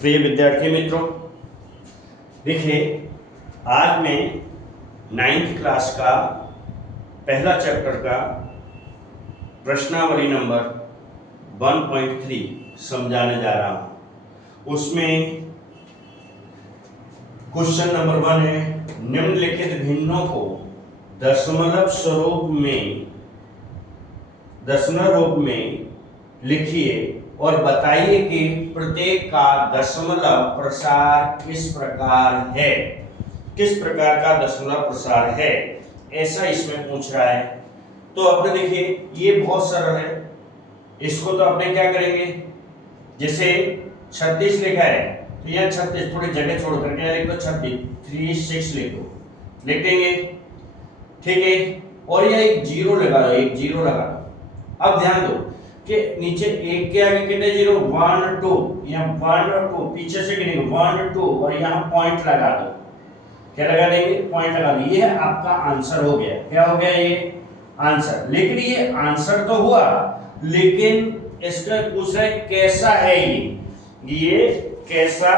प्रिय विद्यार्थी मित्रों, देखिए आज मैं 9th क्लास का पहला चैप्टर का प्रश्नावली नंबर 1.3 समझाने जा रहा हूं। उसमें क्वेश्चन नंबर 1 है, निम्नलिखित भिन्नों को दशमलव रूप में लिखिए और बताइए कि प्रत्येक का दशमलव प्रसार किस प्रकार है। किस प्रकार का दशमलव प्रसार है, ऐसा इसमें पूछ रहा है। तो आपने देखिए ये बहुत सरल है। इसको तो आपने क्या करेंगे, जैसे 36 लिखा है तो यहाँ 36 थोड़ी जगह छोड़ करके यहाँ लिख दो 36 लिख देंगे, ठीक है। और यह एक जीरो लगा दो, एक जीरो लगा दो। अब ध्यान दो कि नीचे एक के आगे कितने जीरो, 1 2, यहाँ 1 और 2 पीछे से गिनेंगे 1 2 और यहाँ पॉइंट लगा दो। क्या लगा देंगे, पॉइंट लगा दो। ये आपका आंसर हो गया। क्या हो गया, ये आंसर। लेकिन ये आंसर तो हुआ, लेकिन इसका पूछ रहा है कैसा है ये कैसा,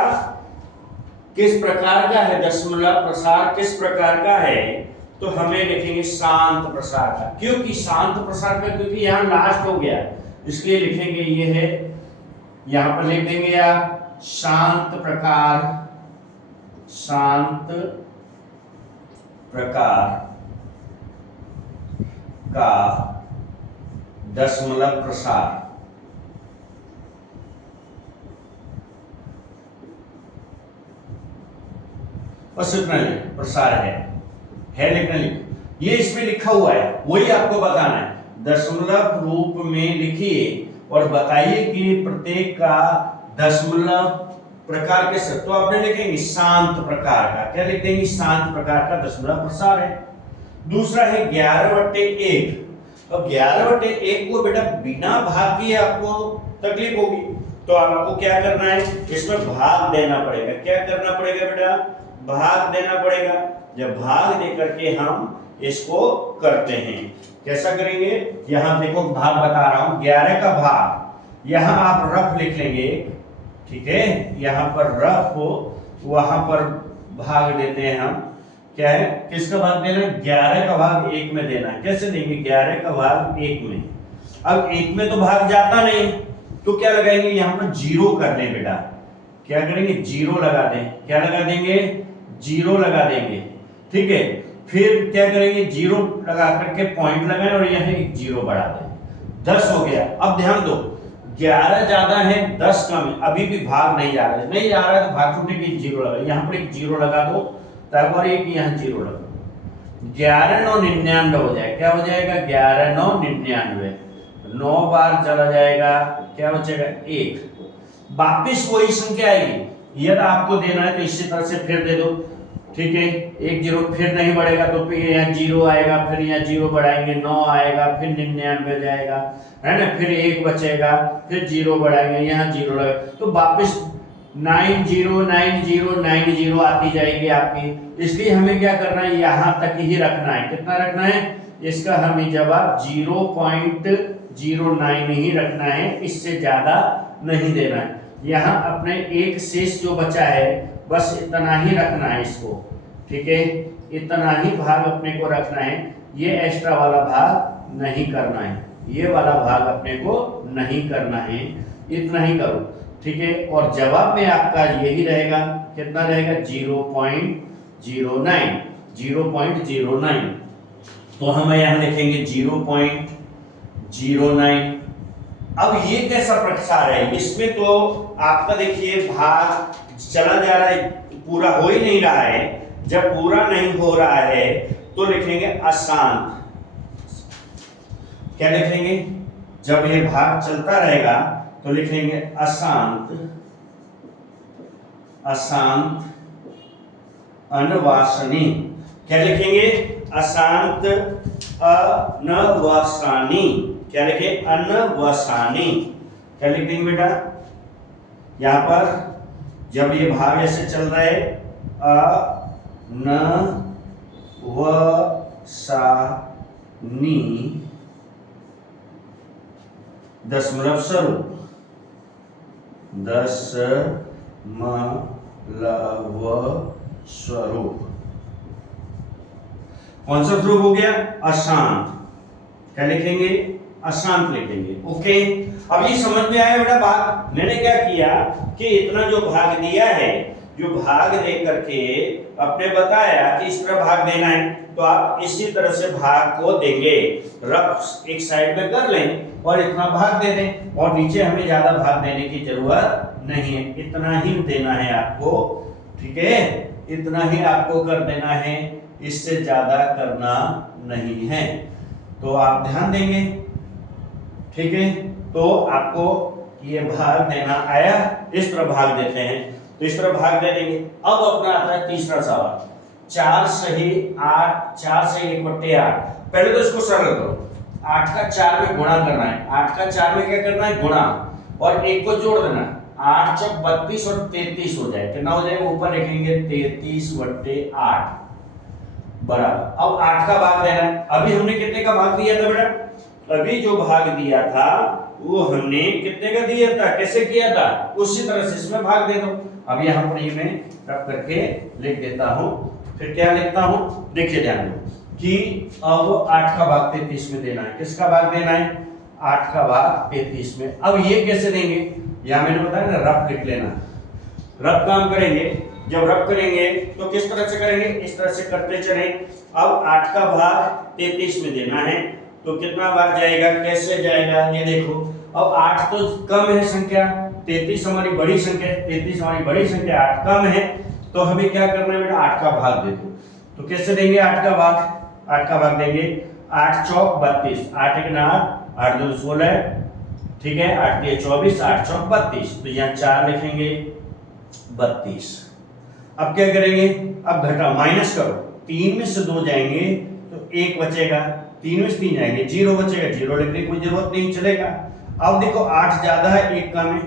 किस प्रकार का है, दशमलव प्रसार किस प्रकार का है। तो हमें लिखेंगे शांत प्रसार का। क्योंकि शांत प्रसार का, क्योंकि यहाँ लास्ट हो गया, इसलिए लिखेंगे ये है, यहां पर लिख देंगे या शांत प्रकार का दशमलव प्रसार। बस इतना लिख, प्रसार है लिखना लिख। ये इसमें लिखा हुआ है, वही आपको बताना है। दशमलव रूप में लिखिए और बताइए कि प्रत्येक का दशमलव प्रकार के साथ। तो आपने लिखेंगे शांत प्रकार का। क्या लिख देंगे, शांत प्रकार का दशमलव प्रसार है। दूसरा है 11/1। अब 11/1 को बेटा बिना भाग किए आपको तकलीफ होगी, तो आपको क्या करना है, इसमें भाग देना पड़ेगा। क्या करना पड़ेगा बेटा, भाग देना पड़ेगा। जब भाग दे करके हम इसको करते हैं, कैसा करेंगे, यहां देखो भाग बता रहा हूं, 11 का भाग, यहां आप रफ लिख लेंगे, ठीक है। यहां पर रफ हो, वहां पर भाग देते हैं हम। क्या है, किसका भाग देना है, 11 का भाग 1 में देना है। कैसे देंगे, 11 का भाग 1 में। अब 1 में तो भाग जाता नहीं, तो क्या लगाएंगे, यहां पर जीरो कर दें बेटा। क्या करेंगे, जीरो लगा दें। क्या लगा देंगे, जीरो लगा देंगे, ठीक है। फिर क्या करेंगे, जीरो लगा करके पॉइंट लगाएं और यहाँ एक जीरो बढ़ा दें, 10 हो गया। अब ध्यान दो, 11 ज्यादा है 10 कम है, अभी भी भाग नहीं जा रहा है, नहीं जा रहा है तो भाग छूटने की जीरो लगा, यहाँ पर एक जीरो लगा दो, तब और एक यहाँ जीरो लगा दो, 11 9 99 हो जाएगा। क्या हो जाएगा, 11 9 99, 9 बार चला जाएगा, क्या बचेगा 1। वापिस वही संख्या आएगी। यदि आपको देना है तो इसी तरह से फिर दे दो, ठीक है। एक जीरो फिर नहीं बढ़ेगा तो फिर यहाँ जीरो आएगा, फिर यहाँ जीरो बढ़ाएंगे 9 आएगा, फिर 99 जाएगा, है ना। फिर 1 बचेगा, फिर जीरो बढ़ाएंगे, यहाँ जीरो लगा, तो वापस 909090 आती जाएगी आपकी। इसलिए हमें क्या करना है, यहाँ तक ही रखना है। कितना रखना है, इसका हमें जवाब 0.09 ही रखना है, इससे ज्यादा नहीं देना है। यहाँ अपने एक शेष जो बचा है बस इतना ही रखना है इसको, ठीक है। इतना ही भाग अपने को रखना है, ये एक्स्ट्रा वाला भाग नहीं करना है, ये वाला भाग अपने को नहीं करना है, इतना ही करो, ठीक है। और जवाब में आपका यही रहेगा, कितना रहेगा, 0.09। तो हम यहाँ लिखेंगे 0.09। अब ये कैसा प्रसार है, इसमें तो आपका देखिए भाग चला जा रहा है, पूरा हो ही नहीं रहा है। जब पूरा नहीं हो रहा है तो लिखेंगे अशांत। क्या लिखेंगे, जब ये भाग चलता रहेगा तो लिखेंगे अशांत अनवासनी। क्या लिखेंगे, अशांत अनवासानी। क्या लिखे, अनवसानी। क्या लिख देंगे बेटा, यहां पर जब ये भाग ऐसे चल रहा है, अनवसानी दशमलव स्वरूप स्वरूप। कौन सा स्वरूप हो गया? अशांत। क्या लिखेंगे? अशांत लिखेंगे। ओके, अब ये समझ में आया बेटा भाग? मैंने क्या किया कि इतना जो भाग दिया है, जो भाग दे करके अपने बताया कि इस तरह भाग देना है, तो आप इसी तरह से भाग को देंगे, रफ एक साइड में कर लें और इतना भाग दे दें, और नीचे हमें ज्यादा भाग देने की जरूरत नहीं है, इतना ही देना है आपको। ठीक है, इतना ही आपको कर देना है, इससे ज्यादा करना नहीं है। तो आप ध्यान देंगे। ठीक है, तो आपको ये भाग देना आया, इस तरह भाग देते हैं, तो इस तरह भाग दे देंगे। अब अपना आता है तीसरा सवाल, 4 सही 8, 4 सही 1/8। पहले तो इसको सरल करो, 8 का 4 में गुणा करना है, 8 का 4 में क्या करना है? गुणा, और 1 को जोड़ देना, 8 चौक 32 और 33 हो जाए, कितना हो जाएगा? ऊपर लिखेंगे 33/8 बराबर। अब 8 का भाग देना है। अभी हमने कितने का भाग दिया था बेटा? अभी जो भाग दिया था वो हमने कितने का दिया था, कैसे किया था, उसी तरह से इसमें भाग दे दो। अब यहाँ पर ये मैं रब करके लिख देता हूँ। फिर क्या लिखता हूँ, देखिए ध्यान दो कि अब 8 का भाग 33 में देना है। किसका भाग देना है? 8 का भाग 33 में। अब ये कैसे देंगे? यहाँ मैंने बताया ना, रब लिख लेना। रब काम करेंगे, जब रब करेंगे तो किस तरह से करेंगे? इस तरह से करते चले। अब 8 का भाग 33 में देना है, तो कितना बार जाएगा, कैसे जाएगा, ये देखो। अब 8 तो कम है संख्या, 33 हमारी बड़ी संख्या है, 33 हमारी बड़ी संख्या, 8 कम है, तो हमें क्या करना है बेटा? 8 का भाग दे दो। तो कैसे देंगे 8 का भाग? 8 का भाग देंगे, 8 चौक 32, 8 एक 8, 8 2 16, ठीक है, 8 3 24, 8 चौक 32, तो यहाँ 4 लिखेंगे 32। अब क्या करेंगे? अब घटा, माइनस करो, 3 में से 2 जाएंगे तो 1 बचेगा, 3 में से 3 जाएंगे 0 बचेगा, 0 लिखने की कोई जरूरत नहीं, चलेगा। अब देखो 8 ज्यादा है, 1 कम है।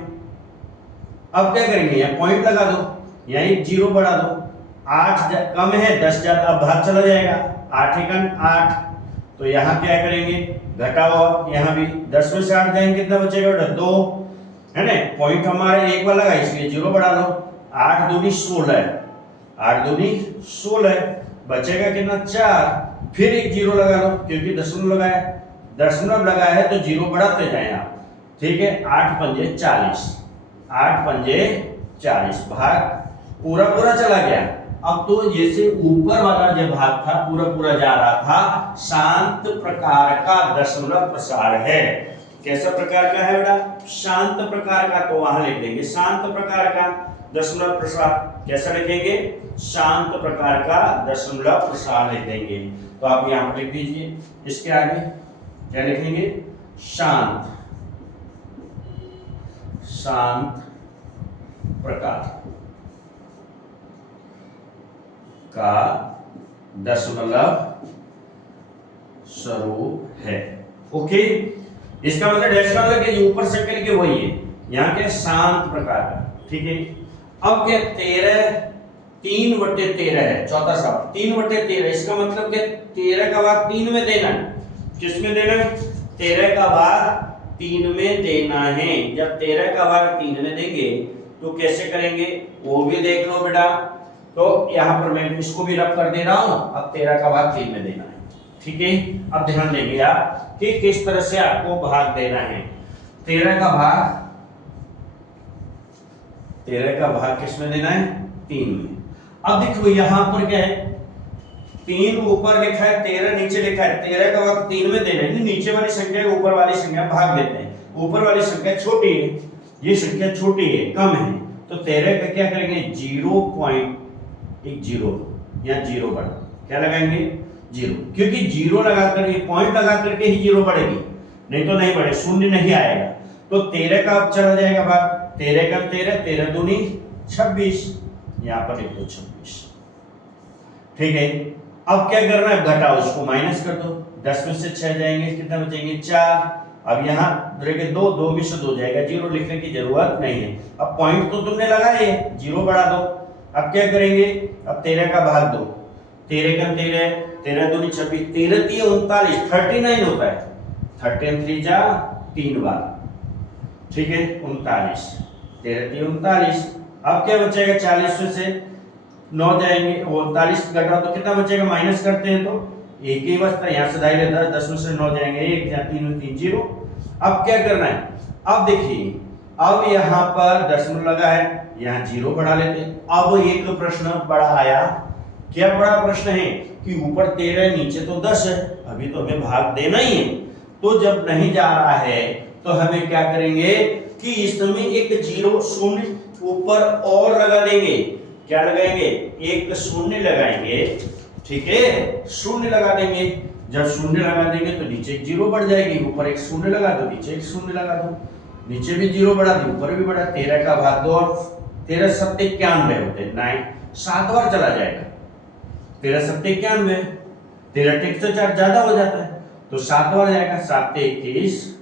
अब क्या करेंगे? यहाँ पॉइंट लगा दो, यहाँ एक 0 बढ़ा दो। 8 कम है, 10 ज्यादा, अब भाग चला जाएगा, 8 एकन 8, तो यहाँ क्या करेंगे? घटाओ, यहाँ भी 10 में से 8 जाएंगे, कितना बचेगा बेटा? 2 है ना, पॉइंट हमारे एक बार लगा इसलिए 0 बढ़ा लो। 8 दूनी 16, 8 दूनी 16, बचेगा कितना? 4, फिर एक 0 लगा लो, क्योंकि दशमलव लगाया है तो 0 बढ़ाते जाए आप। ठीक है, 8 पंजे 40, 8 पंजे 40, भाग पूरा पूरा चला गया। अब तो जैसे ऊपर वाला जो भाग था पूरा पूरा जा रहा था, शांत प्रकार का दशमलव प्रसार है। कैसा प्रकार का है बेटा? शांत प्रकार का, तो वहां लिख देंगे शांत प्रकार का दशमलव प्रसार। कैसा लिखेंगे? शांत प्रकार का दशमलव प्रसार लिख देंगे। तो आप यहां पर लिख दीजिए, इसके आगे क्या लिखेंगे? शांत प्रकार का दशमलव स्वरूप है। ओके, इसका मतलब डैश का मतलब कि ऊपर से करके वही है, यहाँ के शांत प्रकार का। ठीक है, अब क्या 3/13 है, चौथा सवाल 3/13, इसका मतलब क्या 13 का भाग 3 में देना है। किस में देना है? 13 का भाग 3 में देना है। जब 13 का भाग 3 में देंगे तो कैसे करेंगे वो भी देख लो बेटा। तो यहाँ पर मैं इसको भी रब कर दे रहा हूं। अब 13 का भाग 3 में देना है। ठीक है, अब ध्यान देंगे आप कि किस तरह से आपको भाग देना है। 13 का भाग किस में देना है? 3 में। अब देखो यहाँ पर क्या है, 3 ऊपर लिखा है, 13 नीचे लिखा है। 13 का भाग 3 में देना है, नीचे वाली संख्या को ऊपर वाली संख्या भाग देते हैं। ऊपर वाली संख्या छोटी है, ये संख्या छोटी है, कम है, तो 13 का क्या करेंगे? 0.10 या 0 बढ़ा, क्या लगाएंगे? 0, क्योंकि 0 लगाकर ये पॉइंट लगा करके ही 0 बढ़ेगी, नहीं तो नहीं बढ़े, शून्य नहीं आएगा। तो 13 का अब चला जाएगा भाग, 13 का 13, 13 दूनी 26, यहाँ पर लिख दो 26। ठीक है, अब क्या करना है? घटाओ, इसको माइनस कर दो, 10 में से 6 जाएंगे, कितना बचेंगे? 4। अब यहाँ 2 में से 2 जाएगा, 0 लिखने की जरूरत नहीं है। अब पॉइंट तो तुमने लगाए, 0 बढ़ा दो। अब क्या करेंगे? अब 13 का भाग दो, 13 का 13, 13 दूनी 26, 13 3 39, 39 होता है, 13 3 जा 3 बार। ठीक है, 39, 13 3 39, अब क्या बचेगा, 40 में से 9 जाएंगे, 39 घटाओ तो कितना बचेगा, माइनस करते हैं तो एक ही बचता है, यहाँ से 10 10 में से 9 जाएंगे 1, यहाँ 3 3 0। अब क्या करना है, अब देखिए अब यहाँ पर दशमलव लगा है, यहाँ 0 बढ़ा लेते हैं। अब एक प्रश्न बड़ा आया, क्या बड़ा प्रश्न है कि ऊपर 13 नीचे तो 10 है, अभी तो हमें भाग देना ही है। तो जब नहीं जा रहा है तो हमें क्या करेंगे कि इसमें एक 0 शून्य ऊपर और लगा देंगे। क्या लगाएंगे, एक शून्य लगाएंगे, ठीक है, शून्य लगा देंगे। जब शून्य लगा देंगे तो नीचे एक 0 बढ़ जाएगी, ऊपर एक शून्य लगा दो, नीचे एक शून्य लगा दो, नीचे भी 0 बढ़ा दो, ऊपर भी बढ़ा। 13 का भाग 2 और 13 सत्ते 91 होते हैं, 9 7 बार चला जाएगा। 13 सत्ते 91, 13 टिक से 4 ज्यादा हो जाता है तो 7 बार जाएगा। 7 21,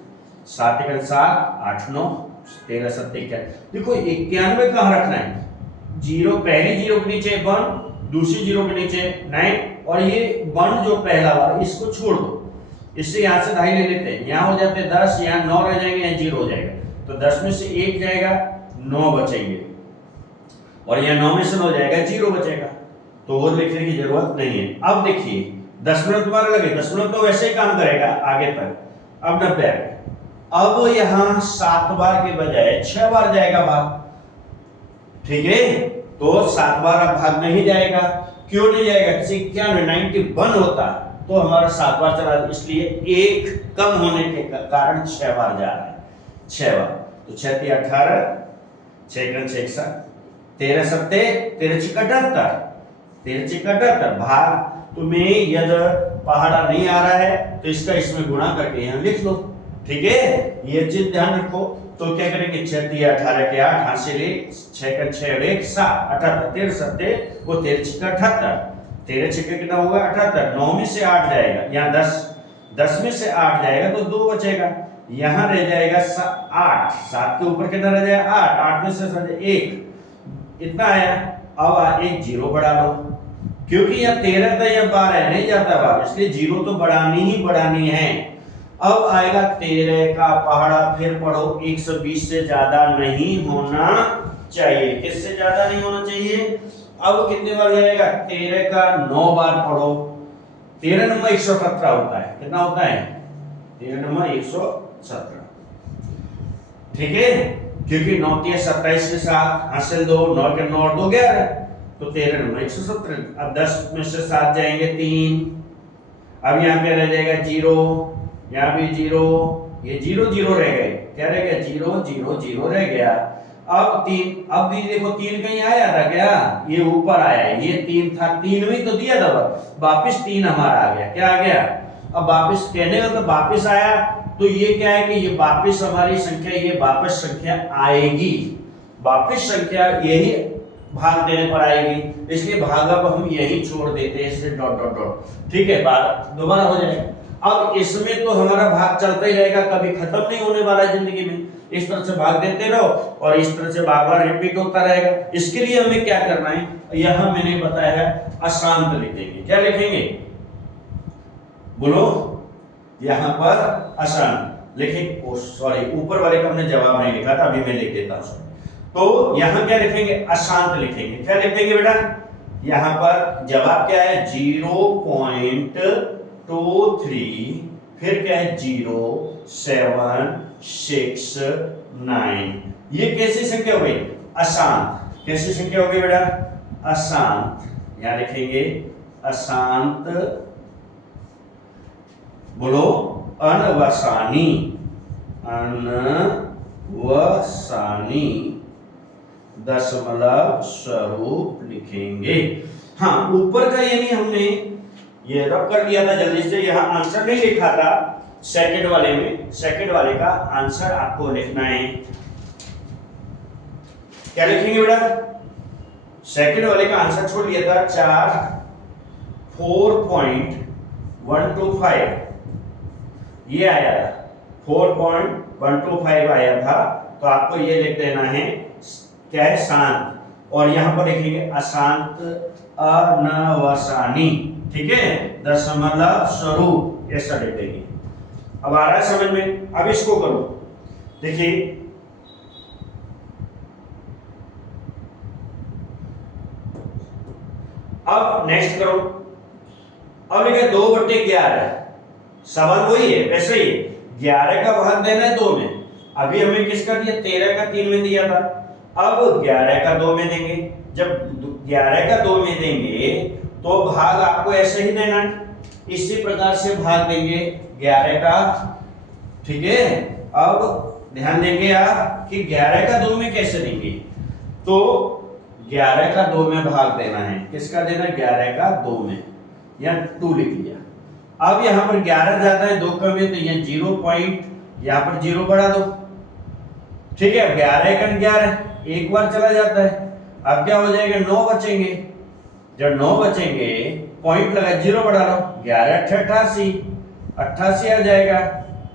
7 1 7 8 9, 13 सत्ते 91। देखो 91 कहाँ रखना है, 0 पहली 0 के नीचे 1, दूसरी 0 के नीचे 9 और ये 1 जो पहला वाला इसको छोड़ दो, इससे यहाँ से 2.5 ले लेते हैं, यहाँ हो जाते हैं 10, यहाँ 9 रह जाएंगे, यहाँ 0 हो जाएगा तो 10 में से 1 जाएगा, 9 बचेंगे और यहाँ 9 में से 9 जाएगा, 0 बचेगा, तो वो लिखने की जरूरत नहीं है। अब देखिए दशमलव तुम्हारा लगे, दशमलव तो वैसे ही काम करेगा आगे तक। अब 90 आ गया, अब यहाँ 7 बार के बजाय 6 बार जाएगा भाग, ठीक है, तो 7 बार अब भाग नहीं जाएगा। क्यों नहीं जाएगा, 91 होता तो हमारा 7 बार चला, इसलिए 1 कम होने के कारण 6 बार जा रहा है, 6 बार। तो 6 3 18, 6 6 7, 13 सत्ते 13 6 78, 13 6 78 भाग। तुम्हें यदि पहाड़ा नहीं आ रहा है तो इसका इसमें गुणा करके यहाँ लिख लो, ठीक है, ये चीज ध्यान रखो। तो क्या करेंगे, 6 3 18 के 8 हाथ से ले, 6 का 6 और 1 7, 78, 13 सत्ते वो 13 6 78, 13 6 कितना होगा 78, 9 में से 8 जाएगा, यहाँ 10 में से 8 जाएगा तो 2 बचेगा, यहाँ रह जाएगा 8, 7 के ऊपर कितना रह जाएगा 8, 8 में से 1 इतना आया। अब एक 0 बढ़ा लो, क्योंकि यहाँ 13 था, यहाँ 12 नहीं जाता बाहर, इसलिए 0 तो बढ़ानी ही बढ़ानी है। अब आएगा 13 का पहाड़ा, फिर पढ़ो 120 से ज्यादा नहीं होना चाहिए, किससे ज्यादा नहीं होना चाहिए। अब कितने बार जाएगा, 13 का 9 बार पढ़ो, 13 नंबर 117 होता है, कितना होता है 13 नंबर 117, ठीक है, क्योंकि 9 3 27 के साथ हासिल 2, 9 के 9 और 2 11, तो 13 नंबर 117। अब 10 में से 7 जाएंगे 3, अब यहाँ पे रह जाएगा 0, यहाँ भी 0, ये 0 0 रह गए, क्या रह गया 0 0 0 रह गया। अब 3, अब भी देखो 3 कहीं आया था क्या, ये ऊपर आया है, ये 3 था, 3 में तो दिया था, वापिस 3 हमारा आ गया, क्या आ गया, अब वापिस कहने का तो वापिस आया, तो ये क्या है कि ये वापिस हमारी संख्या, ये वापस संख्या आएगी, वापिस संख्या यही भाग देने पर आएगी, इसलिए भाग अब हम यही छोड़ देते हैं, इससे डॉट डॉट डॉट, ठीक है, बात दोबारा हो जाएगा। अब इसमें तो हमारा भाग चलता ही रहेगा, कभी खत्म नहीं होने वाला है जिंदगी में, इस तरह से भाग देते रहो और इस तरह से बार बार रिपीट होता रहेगा। इसके लिए हमें क्या करना है, यहां मैंने बताया है अशांत लिखेंगे, क्या लिखेंगे बोलो, यहां पर अशांत लिखेंगे, सॉरी ऊपर वाले का हमने जवाब नहीं लिखा था, अभी मैं लिख देता हूं। तो यहां क्या लिखेंगे, अशांत लिखेंगे, क्या लिखेंगे बेटा, यहां पर जवाब क्या है 0.23, फिर क्या है 0 7 6 9, ये कैसी संख्या हो गई, अशांत, कैसी संख्या हो गई बेटा, अशांत, यहां लिखेंगे अशांत, बोलो अनवसानी, अनवसानी दशमलव स्वरूप लिखेंगे। हाँ, ऊपर का यानी हमने ये रब कर दिया था जल्दी से, यहां आंसर नहीं लिखा था सेकंड वाले में, सेकंड वाले का आंसर आपको लिखना है, क्या लिखेंगे बेटा, सेकंड वाले का आंसर छोड़ दिया था 4.125, ये आया था 4.125 आया था, तो आपको ये लिख देना है क्या है शांत, और यहां पर लिखेंगे अशांत अनवसानी, ठीक है, दशमलव स्वरूप, ऐसा लिख देंगे। अब आ रहा है समझ में, अब इसको करो, देखिए अब नेक्स्ट करो। अब लिखा 2/11, सवाल वही है वैसे ही, 11 का भाग देना है 2 में। अभी हमें किसका दिया, 13 का 3 में दिया था, अब 11 का 2 में देंगे। जब 11 का 2 में देंगे तो भाग आपको ऐसे ही देना है, इसी प्रकार से भाग देंगे 11 का। ठीक है, अब ध्यान देंगे आप कि 11 का 2 में कैसे देंगे। तो 11 का 2 में भाग देना है, किसका देना है, 11 का 2 में, या 2 लिख लिया। अब यहाँ पर 11 जाता है 2 कम है, तो यहाँ 0 पॉइंट, यहाँ पर 0 बढ़ा दो। ठीक है, 11 का 11 एक बार चला जाता है, अब क्या हो जाएगा, 9 बचेंगे। जब 9 बचेंगे, पॉइंट लगा, 0 बढ़ा लो, 11 88, 88 आ जाएगा,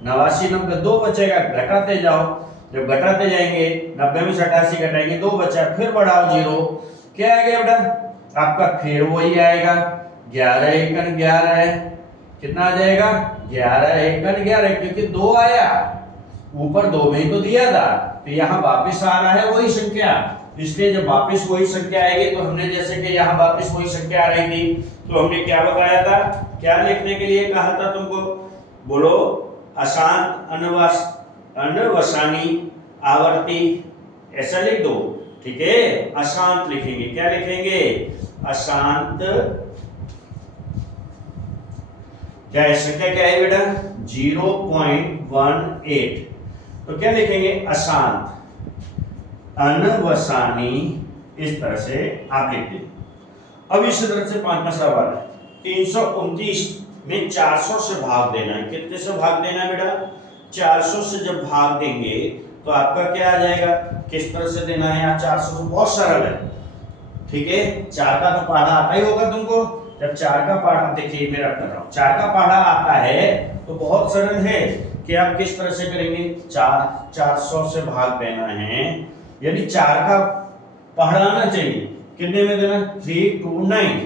89 90 2 बचेगा, घटाते जाओ। जब घटाते जाएंगे 90 में से 88 घटाएंगे 2 बचा, फिर बढ़ाओ 0, क्या आ गया बेटा, आपका फिर वही आएगा, 11 एकन 11 है, कितना आ जाएगा, 11 एकन 11, क्योंकि 2 आया, ऊपर 2 में ही तो दिया था, तो यहाँ वापस आ रहा है वही संख्या। इसलिए जब वापस वही संख्या आएगी, तो हमने जैसे कि यहाँ वापस वही संख्या आ रही थी, तो हमने क्या बताया था, क्या लिखने के लिए कहा था तुमको, बोलो, अशांत अनवसानी आवर्ती, ऐसा लिख दो। ठीक है, अशांत लिखेंगे, क्या लिखेंगे, अशांत, क्या है संख्या, क्या है बेटा, 0.18, तो क्या लिखेंगे, अशांत अनवसानी, इस तरह से आप लिख दें। अब इसी तरह से 5वां सवाल है, 329 में 400 से भाग देना है, कितने से भाग देना है बेटा, 400 से जब भाग देंगे तो आपका क्या आ जाएगा, किस तरह से देना है, यहाँ 400 से बहुत सरल है। ठीक है, 4 का तो पहाड़ा आता ही होगा तुमको, जब 4 का पहाड़ा, देखिए मेरा कर रहा हूँ, 4 का पहाड़ा आता है तो बहुत सरल है कि आप किस तरह से करेंगे, 400 से भाग देना है, यानी 4 का पहाड़ा आना चाहिए, कितने में देना, 329।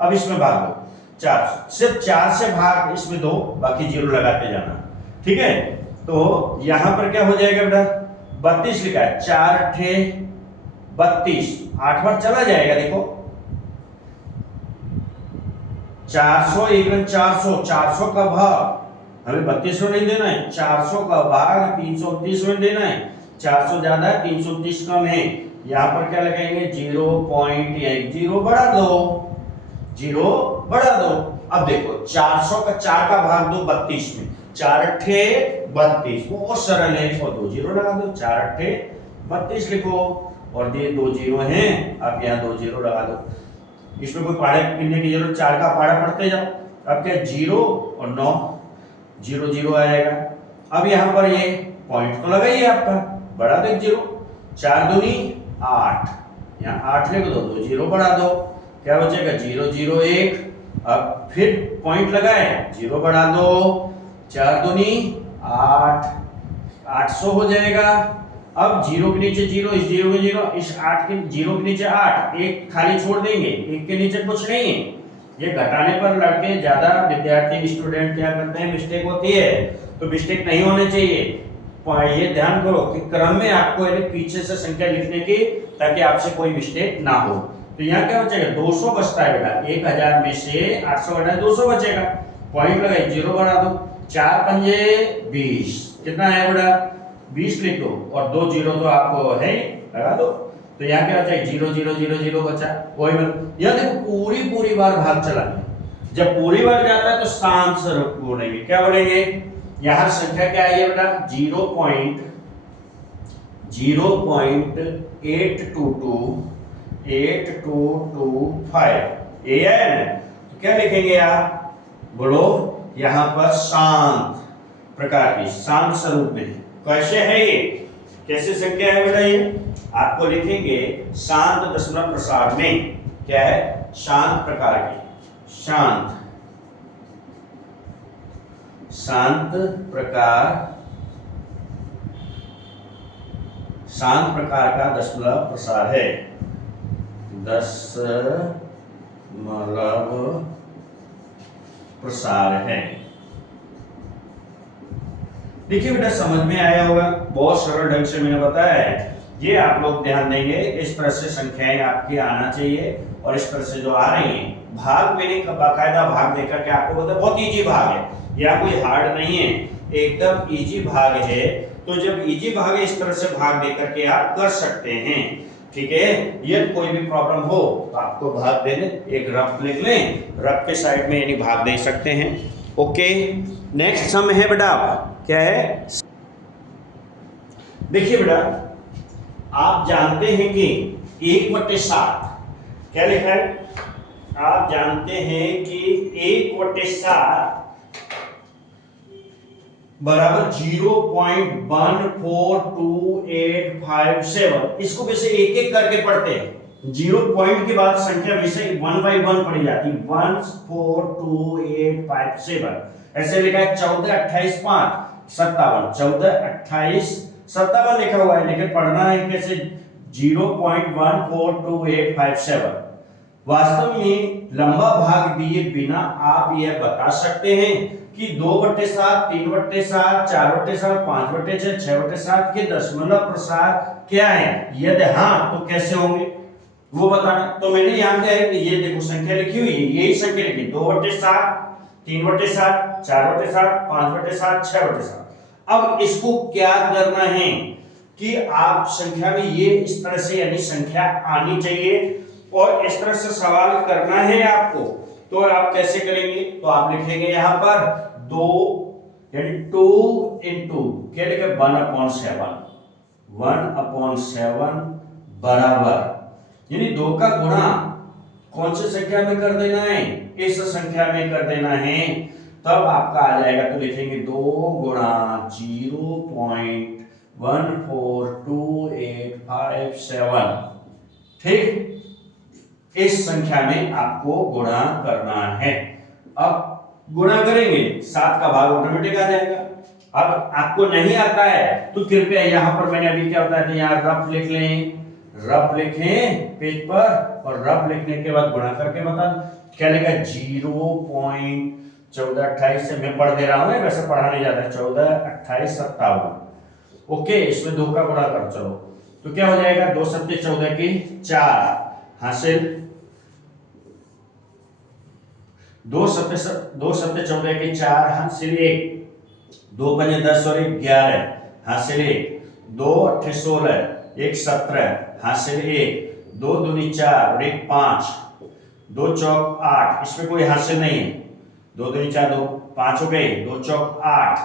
अब इसमें भाग दो, 4 सिर्फ 4 से भाग, इसमें 2, बाकी 0 लगाते जाना। ठीक है, तो यहां पर क्या हो जाएगा बेटा, 32 लिखा है, 4 अठे 32, 8 बार चला जाएगा, देखो 400 एकन 400, 400 का भाग हमें 32 में नहीं देना है, 400 का भाग 329 में देना है, 400 ज्यादा है 329 कम है, यहाँ पर क्या लगाएंगे, 0.1, 0 बढ़ा दो, 0 बढ़ा दो। अब देखो 400 का 4 का भाग दो 32 में, 4 अठे 32, बहुत सरल है, लिखो 2 0 लगा दो, 4 अठे 32 लिखो, और ये 2 0 हैं, अब यहाँ 2 0 लगा दो, इसमें कोई पहाड़े गिनने की जरूरत, 4 का पहाड़ा पढ़ते जाओ। अब क्या 0 और 9, 0 0 आएगा। अब यहाँ पर ये पॉइंट तो लगा ही है आपका, बढ़ा दो 0, 4 दूनी 8, यहाँ 8 लिख दो, 2 0 बढ़ा दो, क्या बचेगा, 0 0 1, अब फिर पॉइंट लगाए, 0 बढ़ा दो, 4 दूनी 8, 800 हो जाएगा। अब 0 के नीचे 0, इस 0 के 0, इस 8 के 0 के नीचे 8, एक खाली छोड़ देंगे, एक के नीचे कुछ नहीं है। ये घटाने पर लड़के ज्यादा विद्यार्थी स्टूडेंट क्या करते हैं, मिस्टेक होती है, तो मिस्टेक नहीं होने चाहिए। ये ध्यान करो कि क्रम में आपको पीछे से संख्या लिखने की, ताकि आपसे कोई मिस्टेक ना हो। तो यहाँ क्या बचेगा, 200 बचता है बेटा, 1000 में से 800 घटाए 200 बचेगा, पॉइंट लगाए 0 बढ़ा दो, 4 पंजे 20, कितना है बेटा, 20 लिख दो, और 2 0 तो आपको है लगा दो, तो यहाँ क्या बचा, 0 0 0 0 बचा, वही मतलब। यह देखो पूरी बार भाग चलाना, जब पूरी बार जाता है तो शांत से बोलेंगे, क्या बोलेंगे, यहाँ संख्या क्या है बेटा, 0.822 8225, ये है ना, तो क्या लिखेंगे आप, बोलो, यहाँ पर शांत प्रकार की, शांत स्वरूप में, कैसे है ये, कैसे संख्या है बेटा, ये आपको लिखेंगे शांत दशमलव प्रसार में, क्या है, शांत प्रकार की, शांत प्रकार का दशमलव प्रसार है, दशमलव प्रसार है। देखिए बेटा समझ में आया होगा, बहुत सरल ढंग से मैंने बताया है ये आप लोग ध्यान देंगे, इस तरह से संख्याएं आपकी आना चाहिए, और इस तरह से जो आ रही हैं, भाग मैंने बाकायदा भाग देकर के आपको बताया, बहुत इजी भाग है, या कोई हार्ड नहीं है, एकदम इजी भाग है। तो जब इजी भाग है, इस तरह से भाग देकर के आप कर सकते हैं, ठीक है। ये कोई भी प्रॉब्लम हो तो आपको भाग देने, एक रफ लिख लें, रफ के साइड में यानी भाग दे सकते हैं। ओके, नेक्स्ट सम है बेटा, क्या है, देखिए बेटा, आप जानते हैं कि 1/7 क्या लिखा है, आप जानते हैं कि 1/7 बराबर 0.142857। इसको वैसे एक एक करके पढ़ते हैं, 0 पॉइंट के बाद संख्या वैसे 1 by 1 पढ़ी जाती है, 1428557 ऐसे लिखा है। 14 28 5 57, 14 28 57 लिखा हुआ है, लेकिन पढ़ना है कैसे, 0.142857। वास्तव में लंबा भाग दिए बिना आप यह बता सकते हैं कि 2/7, 3/7, 4/7, 5/6, 6/7 के दशमलव प्रसार क्या है, यदि हाँ तो कैसे होंगे वो बताना। तो मैंने यहाँ क्या है कि ये देखो संख्या लिखी हुई है, यही संख्या लिखी, 2/7, 3/7, 4/7, 5/7, 6/7। अब इसको क्या करना है कि आप संख्या में ये इस तरह से यानी संख्या आनी चाहिए, और इस तरह से सवाल करना है आपको। तो आप कैसे करेंगे, तो आप लिखेंगे यहाँ पर 2 यानी 2 इंटू क्या लिखे, 1/7, 1/7 बराबर यानी 2 का गुणा कौन सी संख्या में कर देना है, इस संख्या में कर देना है, तब आपका आ जाएगा। तो लिखेंगे 2 गुणा 0.142857, ठीक, इस संख्या में आपको गुणा करना है। अब गुणा करेंगे, 7 का भाग ऑटोमेटिक आ जाएगा। अब आपको नहीं आता है तो कृपया यहां पर मैंने अभी क्या बताया था, यहां रफ लिख लें, रफ लिखें पेज पर, और रफ लिखने के बाद गुणा करके बता क्या लिखा, 0.1428 से मैं पढ़ दे रहा हूं, वैसे पढ़ा नहीं जाता है, 14 28 57। ओके, इसमें 2 का गुणा कर, चलो तो क्या हो जाएगा, 2 सत्ते 14 की 4 हासिल, 2 सत्ते 14 की 4 हासिल 1, 2 पंजे 10 और 1 11 हासिल 1, 2 8 16 1 17 हासिल 1, 2 दूनी 4 और 1 5, 2 चौक 8, इसमें कोई हासिल नहीं है, 2 दूनी 4 2 5 हो गए, 2 चौक 8,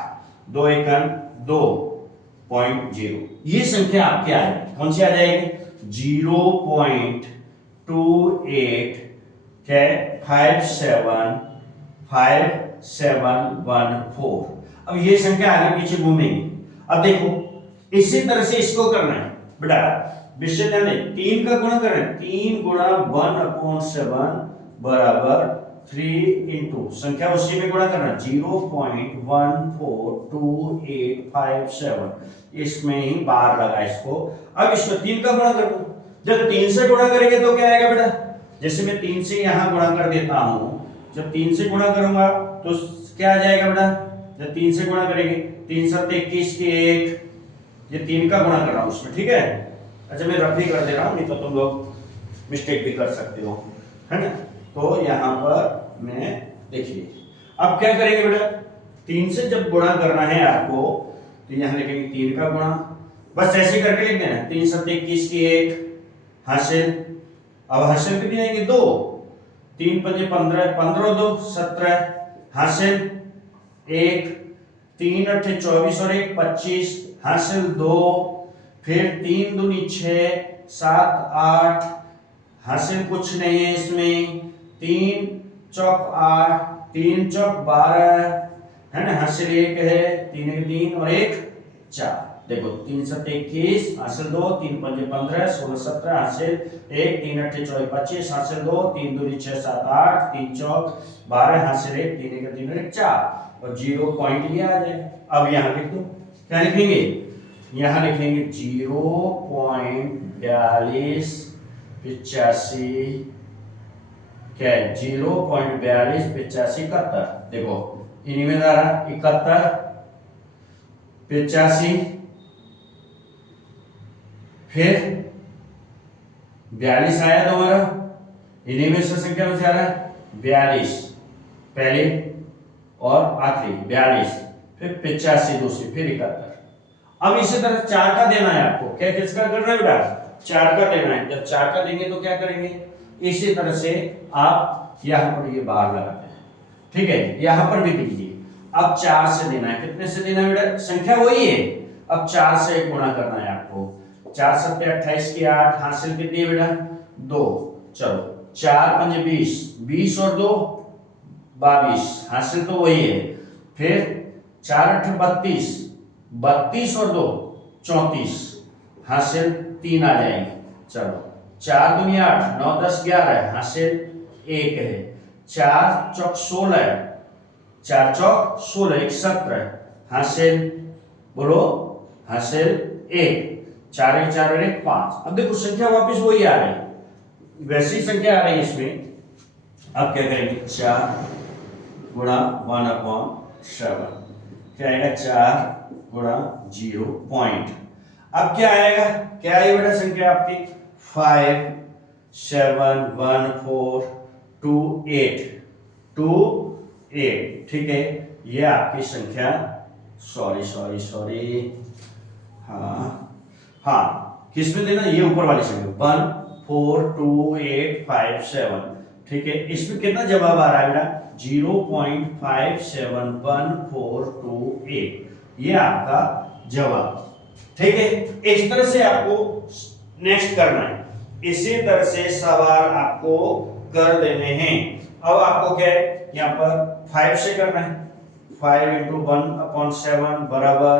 2 एकन 2.0। ये संख्या आपके आ जाएगी, कौन सी आ जाएगी, 0.285714। अब ये संख्या आगे पीछे घूमेगी। अब देखो इसी तरह से इसको करना है बेटा, विषय ध्यान दें, 3 का गुणा करना है, 3 गुणा 1/7 बराबर 3 इंटू संख्या उसी में गुणा करना, 0.142857, इसमें ही बार लगा इसको। अब इसमें 3 का गुणा कर दो, जब 3 से गुणा करेंगे तो क्या आएगा बेटा, जैसे मैं 3 से यहां गुणा कर देता हूं, जब 3 से गुणा करूंगा तो क्या आ जाएगा बेटा, जब 3 से गुणा करेंगे, 3 7 21 की 1, ये 3 का गुणा कर रहा हूं उसमें, ठीक है। अच्छा मैं रफ ही कर दे रहा हूं, नहीं तो तुम लोग मिस्टेक भी कर सकते हो, है ना। तो यहां पर मैं देखिए अब क्या करेंगे बेटा, 3 से जब गुणा करना है आपको तो यहां लिखेंगे 3 का गुणा, बस ऐसे करके लिख देना, 3 7 21 की 1 हासिल, अब हासिल कितनी आएगी 2, 3 5 15 15 2 17 हासिल 1, 3 8 24 और 1 25 हासिल 2, फिर 3 दूनी 6 7 8 हासिल कुछ नहीं है इसमें, 3 चौक 8 3 चौक 12 है ना, हासिल 1 है, 3 1 3 और 1 4। देखो 3 7 21 हासिल 2, 3 5 15 16 17 हासिल 1, 3 8 24 25 हासिल 2, 3 दूनी 6 7 8 3 चौक 12 हासिल 1, 3 1 3 और 1 4, और 0 पॉइंट ये आ जाए। अब यहाँ लिख दो, क्या लिखेंगे, यहाँ लिखेंगे 0.4285 क्या है, 0.428571। देखो इन्हीं में आ रहा 71 85, फिर 42 आया दोबारा, इन्हीं में से संख्या में से आ रहा है 42 पहले और आखिरी 42, फिर 85 दूसरी, फिर 71। अब इसी तरह 4 का देना है आपको। क्या किसका करना है बेटा? 4 का देना है। जब 4 का देंगे तो क्या करेंगे, इसी तरह से आप यहां पर ये बाहर लगाते हैं, ठीक है, यहां पर भी कीजिए। अब 4 से देना है, कितने से देना है बेटा? संख्या वही है, अब 4 से गुणा करना है आपको। 4 7 28 की 8, हासिल कितनी है बेटा? 2। चलो 4 5 20, 20 और 2 22, हासिल तो वही है। फिर 4 8 32, 32 और 2 34, हासिल 3 आ जाएंगे। चलो 4 दूनी 8, 9 10 11, हासिल 1 है। 4 चौक 16, 4 चौक 16, 1 17, हासिल बोलो, हासिल 1। 4 1 4 और 1 5। अब देखो संख्या वापस वही आ रही, वैसी संख्या आ रही है इसमें। अब क्या करेंगे, 4 गुणा 1/7, क्या आएगा? 4 गुणा 0 पॉइंट। अब क्या आएगा, क्या आई बेटा संख्या आपकी? 5 7 1 4 2 8 2 8, ठीक है, ये आपकी संख्या, सॉरी सॉरी सॉरी, हाँ किस में देना, ये ऊपर वाली संख्या 1 4 2 8 5 7, ठीक है। इसमें कितना जवाब आ रहा है बेटा? 0.571428, ये आपका जवाब, ठीक है। इस तरह से आपको नेक्स्ट करना है, इसी तरह से सवाल आपको कर लेने हैं। अब आपको क्या है, यहाँ पर 5 से करना है। 5 × 1/7 बराबर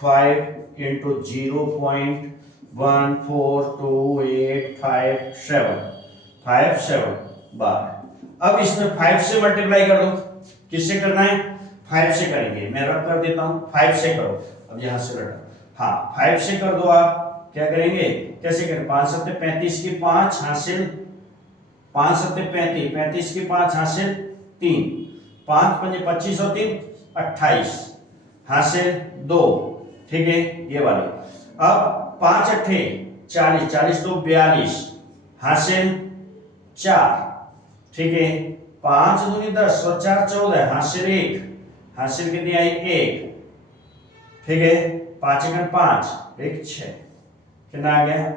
5 × 0.142857, 5 7 बार। अब इसमें 5 से मल्टीप्लाई कर दो। किससे करना है? 5 से करेंगे, मैं रब कर देता हूं, 5 से करो। अब यहां से रटा, हाँ 5 से कर दो। आप क्या करेंगे, कैसे करें? 5 7 35 की 5, हासिल 5 7 35, 35 की 5, हासिल 3, 5 5 25 और 3 28, हासिल 2, ठीक है, ये वाली। अब 5 8 40, 40 2 42, हासिल 4, ठीक है। 5 दूनी 10 और 4 14, हासिल 1, हासिल कितनी आई? 1, ठीक है। 5 × 5 1 6, कितना आ गया?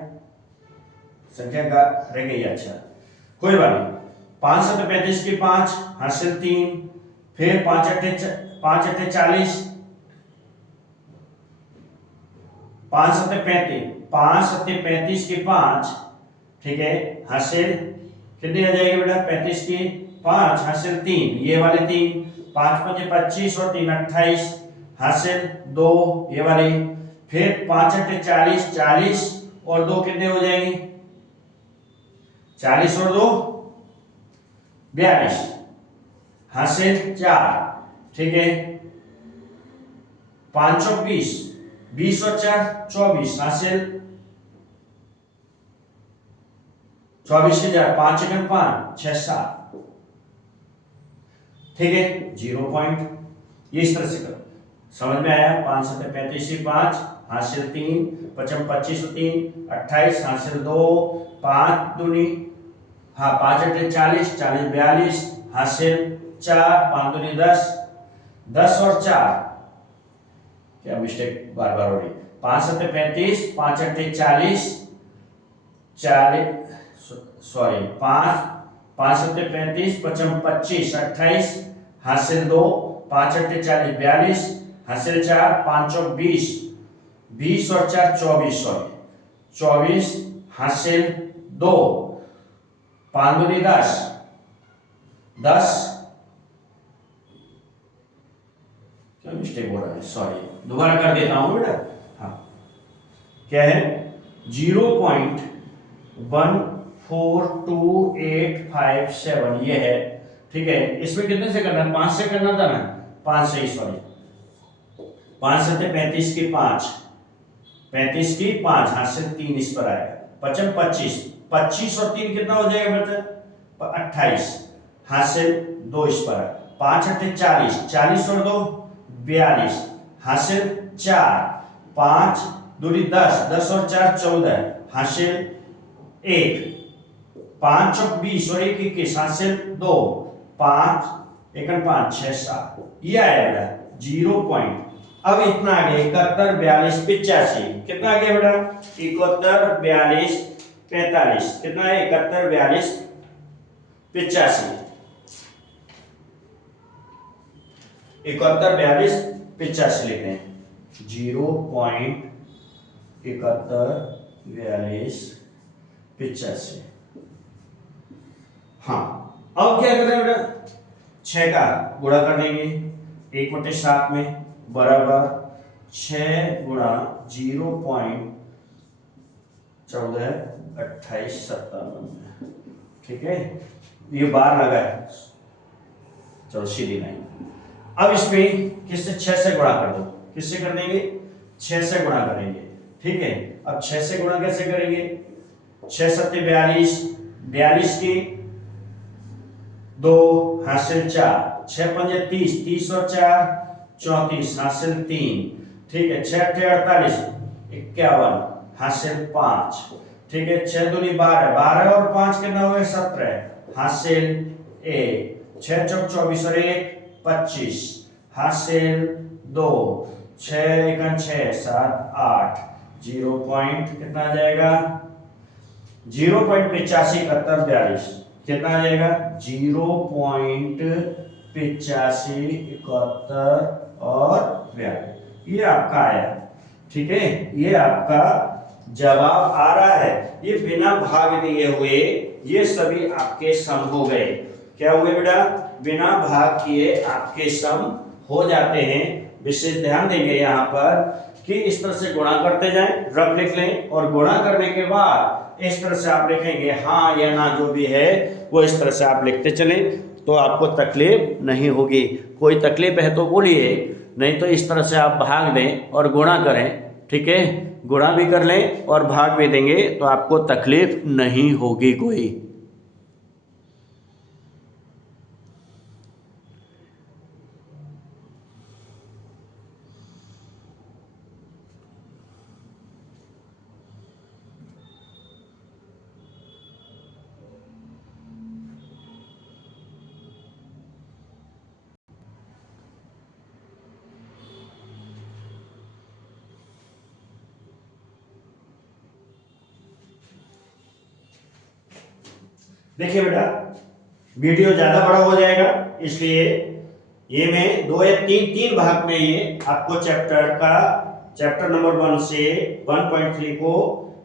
संख्या का रह गई, अच्छा कोई बात नहीं। 5 7 35 की 5, हासिल 3, फिर 5 8 40, 5 7 35, 5 7 35 की 5, ठीक है, हासिल कितनी आ जाएगी बेटा? 35 की 5, हासिल 3, ये वाले 3, 5 5 25 और 3 28, हासिल 2, ये वाले। फिर 5 8 40, 40 और 2 कितने हो जाएंगे? 40 और 2 42, हासिल 4, ठीक है। 5 और 20, 20 और 4 24, हासिल 24 के 4, 5 × 5 6 7, ठीक है, 0 पॉइंट। ये इस तरह से करो, समझ में आया? 5 7 35 की 5, हासिल 3, 55 25 और 3 28, हासिल 2, 5 दूनी, हाँ 5 8 40, 40 42, हासिल 4, 5 दूनी 10, 10 और 4, क्या मिस्टेक बार बार हो रही है? 5 7 35, 5 8 40, 40 सॉरी 5 5 7 35, 55 25 28, हासिल 2, 5 8 40 42, हासिल 4, 5 और 20, 20 और 4 24, सॉरी 24, हासिल 2, 5 दूनी 10, 10, क्या मिस्टेक हो रहा है, सॉरी दोबारा कर देता हूं बेटा। हाँ क्या है? 0.142857, ये है, ठीक है। इसमें कितने से करना है? 5 से करना था ना, 5 से ही, सॉरी 5 7 35 की 5, 35 की 5, हासिल 3 इस पर आएगा। 55 25, 25 और 3 कितना हो जाएगा बच्चा? 28, हासिल 2 इस पर। 5 8 40, 40 और 2 42, हासिल 4, 5 दूनी 10, 10 और 4 14, हासिल 1, 5 चौक 20 और 1 21, हासिल 2, 5 1 5 6 7, ये आया बेटा 0 पॉइंट। अब इतना आ गया 71 42 85, कितना आ गया बेटा 71 42 45, कितना है 71 42 85, 71 42 85 लिख रहे हैं 0.71 42 85। हाँ अब क्या करें बेटा 6 का गुणा कर देंगे 1/7 में बराबर 6 गुणा 0.142857, ठीक है, ये बार लगा है, चलो सीधी लाइन। अब इसमें किससे 6 से गुणा कर दो, किससे कर देंगे 6 से गुणा करेंगे, ठीक है। अब 6 से गुणा कैसे करेंगे 6 7 42, 42 के 2 हासिल 4, 6 5 30, 30 और 4 34, हासिल 3, ठीक है। 6 8 48 51, हासिल 5, ठीक है। 6 दूनी 12, 12 और 5 कितना हो गया 17, हासिल 1, 6 चौक 24 और 1 25, हासिल 2, 6 1 6 7 8, 0 पॉइंट कितना आ जाएगा 0.85 71 42, कितना आ जाएगा 0.85 71 और 42, ये आपका आया, ठीक है। ये आपका जवाब आ रहा है, ये बिना भाग दिए हुए ये सभी आपके सम हो गए। क्या हुए बेटा बिना भाग किए आपके सम हो जाते हैं। विशेष ध्यान देंगे यहाँ पर कि इस तरह से गुणा करते जाएं, रफ लिख लें और गुणा करने के बाद इस तरह से आप लिखेंगे हाँ या ना, जो भी है वो इस तरह से आप लिखते चलें तो आपको तकलीफ नहीं होगी। कोई तकलीफ है तो बोलिए, नहीं तो इस तरह से आप भाग दें और गुणा करें, ठीक है। गुणा भी कर लें और भाग भी देंगे तो आपको तकलीफ नहीं होगी कोई। देखिए बेटा वीडियो ज्यादा बड़ा हो जाएगा, इसलिए ये मैं 2 या 3 भाग में ये आपको चैप्टर नंबर 1 से 1.3 को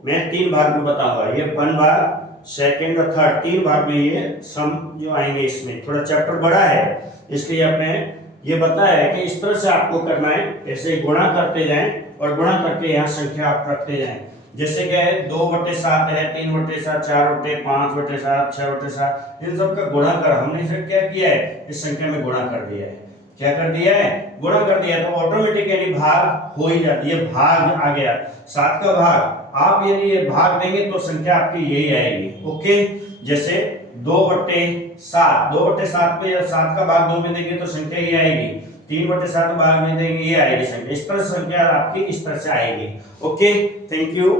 मैं 3 भाग में बताऊंगा। ये 1 भाग, सेकंड और थर्ड 3 भाग में ये सम जो आएंगे। इसमें थोड़ा चैप्टर बड़ा है, इसलिए आपने ये बताया है कि इस तरह से आपको करना है, ऐसे गुणा करते जाएं और गुणा करके यहाँ संख्या आप रखते जाएं। जैसे कि 2/7 है, 3/7, 4/5, 5/7, 6/7, इन सब का गुणा कर हमने इसे क्या किया है इस संख्या में गुणा कर दिया है। क्या कर दिया है गुणा कर दिया, तो ऑटोमेटिकली भाग हो ही जाती है। भाग आ गया 7 का भाग, आप यदि ये भाग देंगे तो संख्या आपकी यही आएगी। ओके, जैसे 2/7, 2/7 में 7 का भाग 2 में देंगे तो संख्या ये आएगी, 3/7 भाग में देंगे ये आएगी संख्या। इस तरह संख्या आपकी इस तरह से आएगी। Okay, thank you.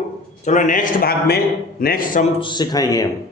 चलो नेक्स्ट भाग में नेक्स्ट सम सिखाएंगे हम।